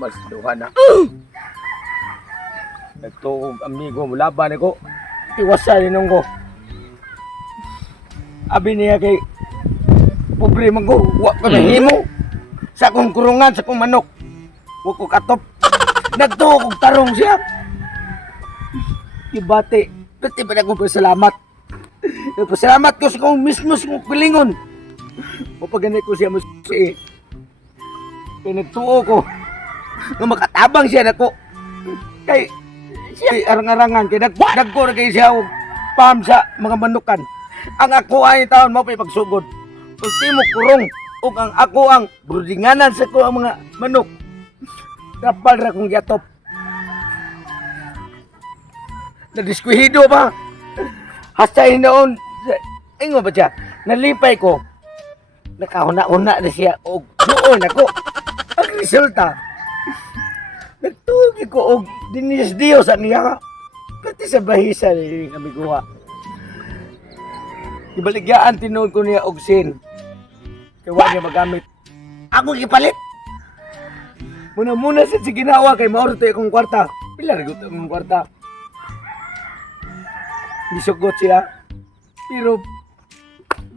mas duha na. Nagtuog amigo mo laban ako. Iwasan ninong ko. Abi niya kay pobre man ko, wa ko nahimo. Sa akong kurungan, sa akong manok. Wa ko katop. Nagtuog og tarong siya. Ibate, pati pa akong pasalamat. Pasalamat ko sa akong mismo sa akong pilingon. Mapaganit ko siya mo siya. Kaya nagtuo ko na makatabang siya na ko. Kay siya arang-arangan. Kaya nagko na kayo siya pam sa mga manukan. Ang ako ay taon mo pa ipagsugod. Ultimo kurong. O ang ako ang brudinganan sa ko ang mga manok. Kapal ra kong yatop. Nadiskuhido ba? Hasta hinoon. Ingo ba siya? Nalipay ko. Nakahuna-una na siya. O doon ako. Ang resulta. Nagtugi ko og dinis Dios sa niya. Pati sa bahisa ni kami kuha. Ibaligyaan tinuod ko niya og sin. Kaya niya magamit. Ako gipalit. Muna-muna sa ginawa kay maorto akong kwarta. Pila rin ko akong kwarta. Nisugot siya. Pero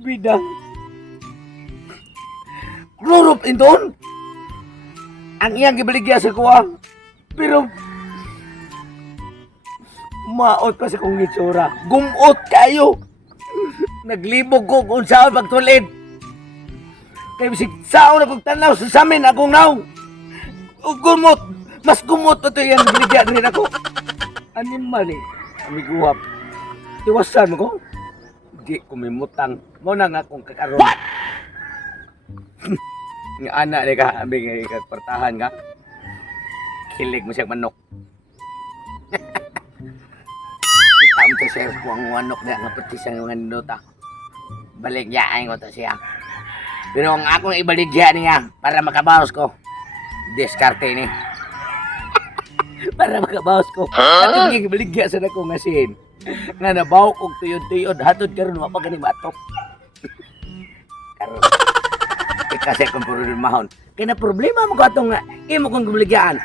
bidang. Klorop indon. Ang iyang gibaligya sa kuha. Pero maot pa sa kong itsura. Gumot kayo. Naglibog ko kung saan pagtulid. Kaya bisig sao na kong tanaw sa samin akong naw. Gumot. Mas gumot ito yung gibaligya rin ako. Animal eh. Amiguhap. Iwasan mo ko. Di kumimutang. Mo na nga akong kakaroon. Nga anak ni ka, aming kagpartahan ka. Kilig mo siyang manok. Kita mo to siya kung ang manok na nga pati siyang mga nota. Baligyain ko to siya. Pero ang akong ibaligya niya para makabawas ko. Diskarte ni. Para makabawas ko. At yung ibaligya sa nako nga sin. Nga nabaw kong tuyod-tuyod. Hatod karon wa pa gani batok. Karon. Kasi kung puro mahon. Kaya na problema mo ko itong imo kong gubligyaan.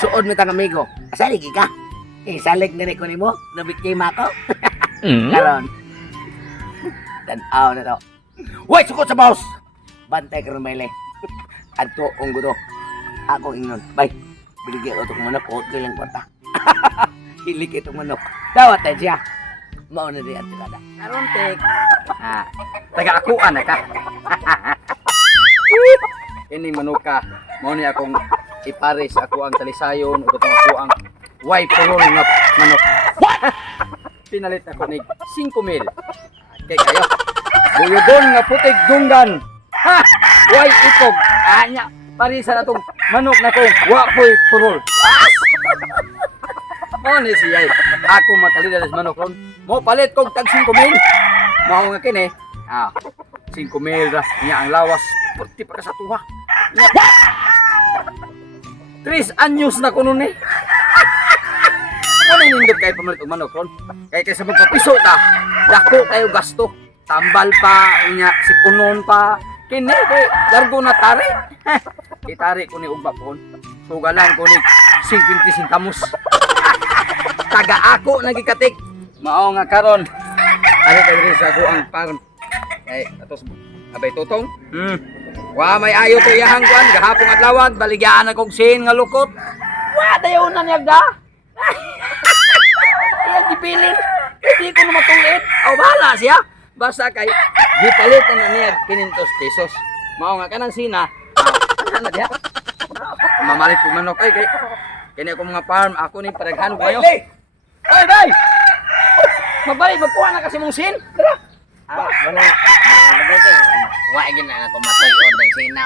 Suod mo tang amigo. Asalig ka. Salig na rin ko ni mo. Nabiktima ko. Karon. Tanaw na to. Uy! Sukot sa boss! Bantay ka rin mayle. Adto ang gudo. Ako ingnon. Bay. Biligyan ko itong manok. Huwag kailang kwarta. Hilik itong manok. Dawat tayo siya. Mauna rin at tigada. Karon, tek. Taga-akuan na ka. Ini manuka. Mao ni akong ipares ako ang talisayon ug itong ako ang white purol nga manok. Pinalit ako ni 5,000. Kay kayo. Buyodon nga putik dunggan. Ha! White ikog. Anya parisa na tong manok na ko. Wa poy purol. Mao ni siya. Ako makalida sa manok ron. Mo palit kog tag 5,000. Mao nga kini. 5,000 ra niya ang lawas. Purti pa ka sa tuwa. 3 anyos na kuno ni. Ano nindot kay pamalit og manok ron? Kay kaysa magpapiso ta. Dako kayo gasto. Tambal pa nya sipunon pa. Kini kay largo na tari. Itari ko ni ugba pon. Sugalan ko ni 50 centavos. Taga ako nagikatik. Mao nga karon. Ari kay diri sa ako ang farm. Kay atos abay tutong. Wa may ayo to iyahang kuan gahapon adlaw baligyan akong sin nga lukot. Wa dayon na niya da. Iyang gipiling. Di ko na matulit. Aw bahala siya. Basta kay gipalit na niya 500 pesos. Mao nga kanang sina. Ana diha. Mamalit ko manok ay kay kini ako mga farm ako ni paraghanog mayo. Oy bay. Mabalik magkuha na kasi mong sin. Wala. Wa gid na ako matay o dai sina.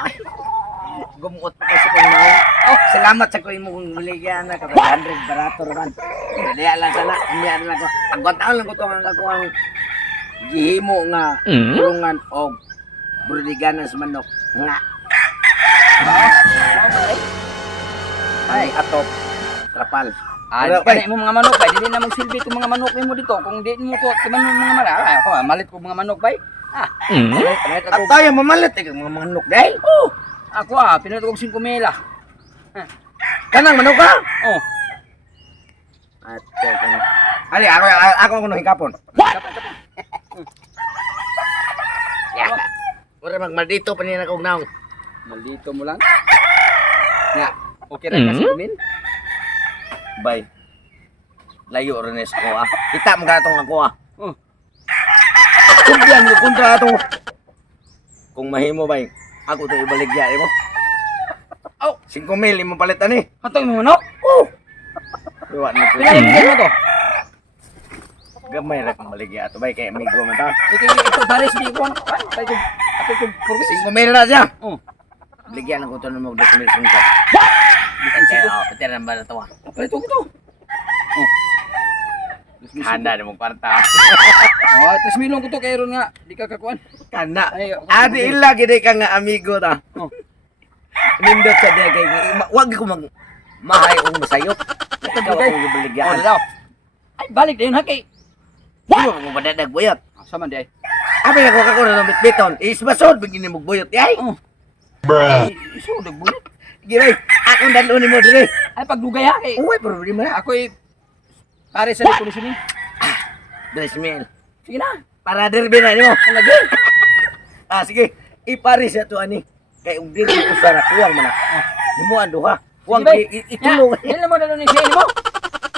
Gumuot pa kasi kung now. Oh, salamat sa ko imong buligyan na ka 100 barato man. Diya lang sana, diya lang ko. Ang taon lang ko to ang ako ang gihimo nga tulungan og buligan sa manok nga. Ay, atop. Trapal. Kaya mo mga manok bay, dili na magsilbi itong mga manok mo dito. Kung di mo to mga manok, ako malit ko mga manok bay. At tayo mamalit mga manok dahil. Ako pinalit ko 5,000. Kanang manok ka? Oh. At Ali, ako kuno hikapon. Ya. Ora magmaldito pa niya kog naong. Maldito mo lang. Nga, okay ra kasi kumin. Bay. Layo rin ko ah. Kita mo gatong ako ah. Oh. Kumbiyan mo kontra ato. Kung mahimo bay, ako to ibaligya mo. Oh, 5,000 imo palitan ni. hatong mo manok. Oh. Iwa ni ko. Pinalibigyan mo to. Gamay ra kang baligya ato bay kay amigo man ta. Ito baris di ko. Ay, ko purpose. 5,000 na siya. Oh. Baligyan ko to mo dokumentasyon ko. Pati ba na to ah. Palito ko to. Oh. Handa na mong kwarta. Oh, tes milong ko to kay ron nga di ka kakuan. Kana. Ay, Adi illa gid ka nga amigo ta. Oh. Nindot sa dia kay wag ko mag mahay og masayop. Ikaw Okay. ako Oh, gibaligyan. daw. Ay, balik dayon ha kay. Di mo mo badadag buyot. Sa man di ay. Abi na ko kako na bitbiton. Isbasod bigini mo buyot. Ay. Oh. Bruh. Iso dagbuyot. Giray. Akong dalunin mo dire. Ay pagdugay ha kay. Uy, problema na. Ako'y pare sa rekolusyon ni. 3,000. Sige na. Para derby na nimo. Lagi. Sige. Ipari sa to ani. Kay ug dili ko sa kuwang man. Himo duha. Kuwang itulong. Dili mo na ni siya mo.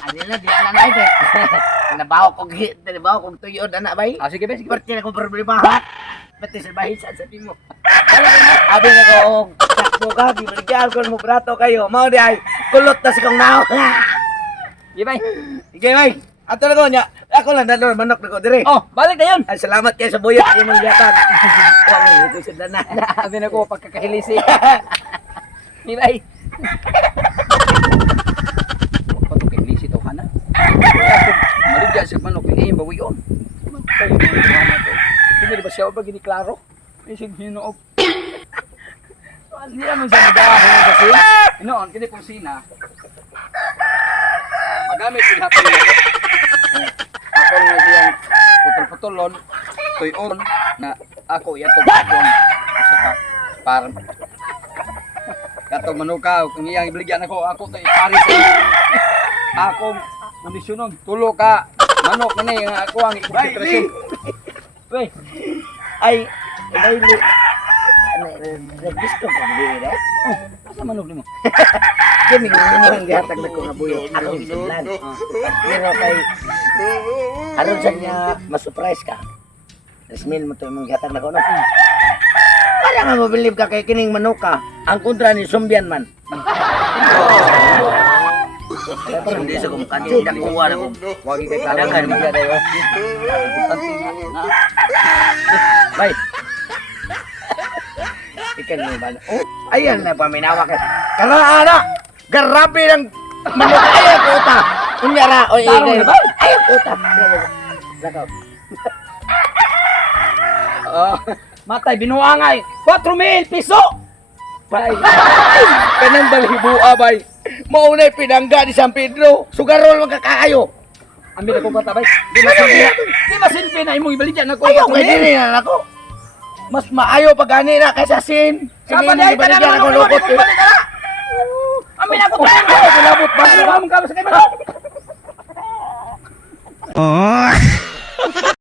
Ani na di na nay kay. Nabaw ko git, nabaw ko tuyod ana bay. Ah, sige be, sige. Parte na ko problema ha. Pati sa bahay sa timo. Abi na ko takbo ka, gibaligyan ko mo brato kayo. Mao di ay kulot na si kong nao. Sige bay. Sige bay. Ato na ko nya. Ako lang dalor manok na ko dire. Oh, balik na yun. Ay, salamat kayo sa buyot imong yatan. Wala ito sa dana. Sabi na ko pagkakahilisi. Sige bay. Pagkakahilisi to hana. Marigya sa manok ngayon bawi yun. Hindi ba siya ba gini klaro? Isig hinuog. Hindi naman siya nag-ahon kasi. Inoon, kini kusina. Magamit yung hapon nito. Ako nga siyang putol-putulon, tuyon, na ako yatong hapon. Isa ka, parang. Katong manukaw, kung iyang ibaligyan ako to ipari sa akong kondisyonon. Tulo ka, manok na nga ako ang ikonsentrasyon. Wey, Ay, daily. Ano, gusto ko dire. oh, asa manok ni mo? Kini ang gihatag na ko nga buyot. Ako gisunlan. Pero kay aron sa niya ma-surprise ka. Resmin mo to imong gihatag na ko no. Para nga mabilib ka kay kining manok ka. Ang kontra ni Sumbian man. Pero hindi sa kung kanil dakuha na ko. Wagi kay kalangan niya dayo. Importante nga na. Bay. Ikan mo ba? Oh, ayan na paminawa ka. Karaana! Garabi ng manok. Ayan ko ta. Kunyara. O, Tarong na ba? Ayan ko ta. Lakaw. Oh, matay binuangay. 4,000 piso. Bay. Kanang balhibua, bay. Maunay pinangga ni San Pedro. Sugarol man kakaayo. Ambil ako kata bay. Di masilbi na imong ibaligyan ako. Ayaw kay diri na ako. Mas maayo pag gani na kaysa sin. Sige Sapa mo di ay ibaligyan tanang ako manok lukot. ni balik na. Ambil ako tanang. Kulabot ba? Kulabot ka sa kay manok.